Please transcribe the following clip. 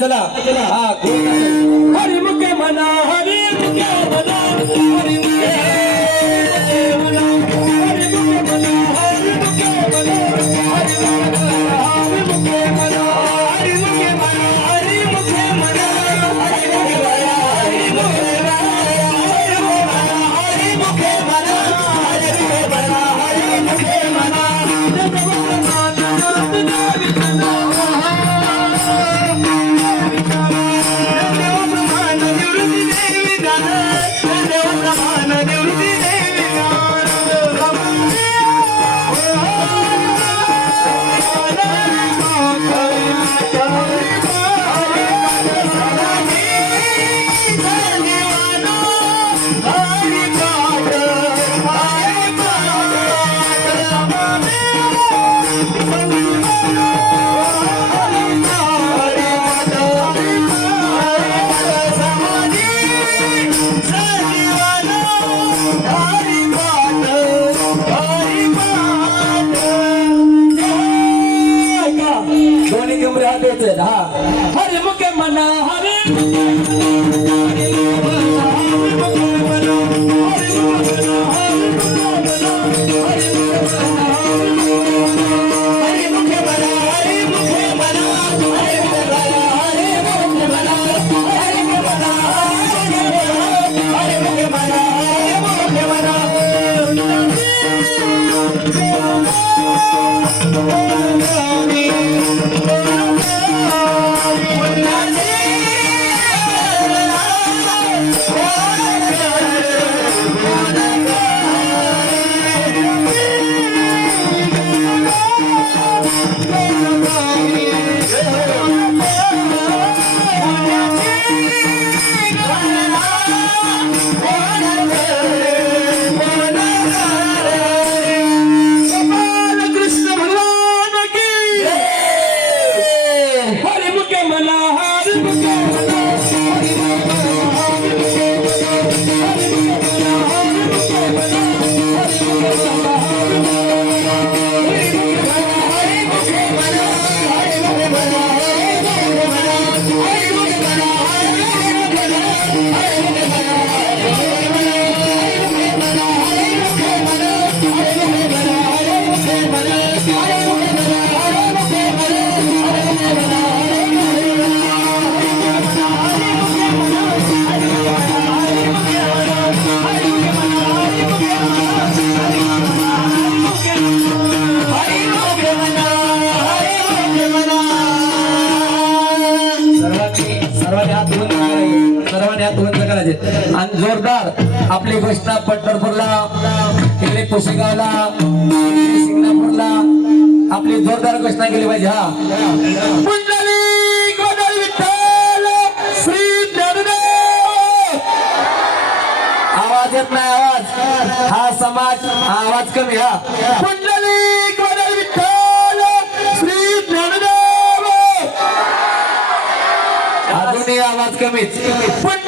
चला. हा हरी मुके म्हणा हरी मुके เจ็ดห้า ಮನಹಾರ सर्वांनी हात बंद करायचे सर्वांनी हात बंद करायचे आणि जोरदार आपली घोषणा पंढरपूरला इकडे कुशेगावला इकडे आपली जोरदार घोषणा केली पाहिजे हा. आवाज येत नाही आवाज. हा समाज हा आवाज कमी हा. Basicamente.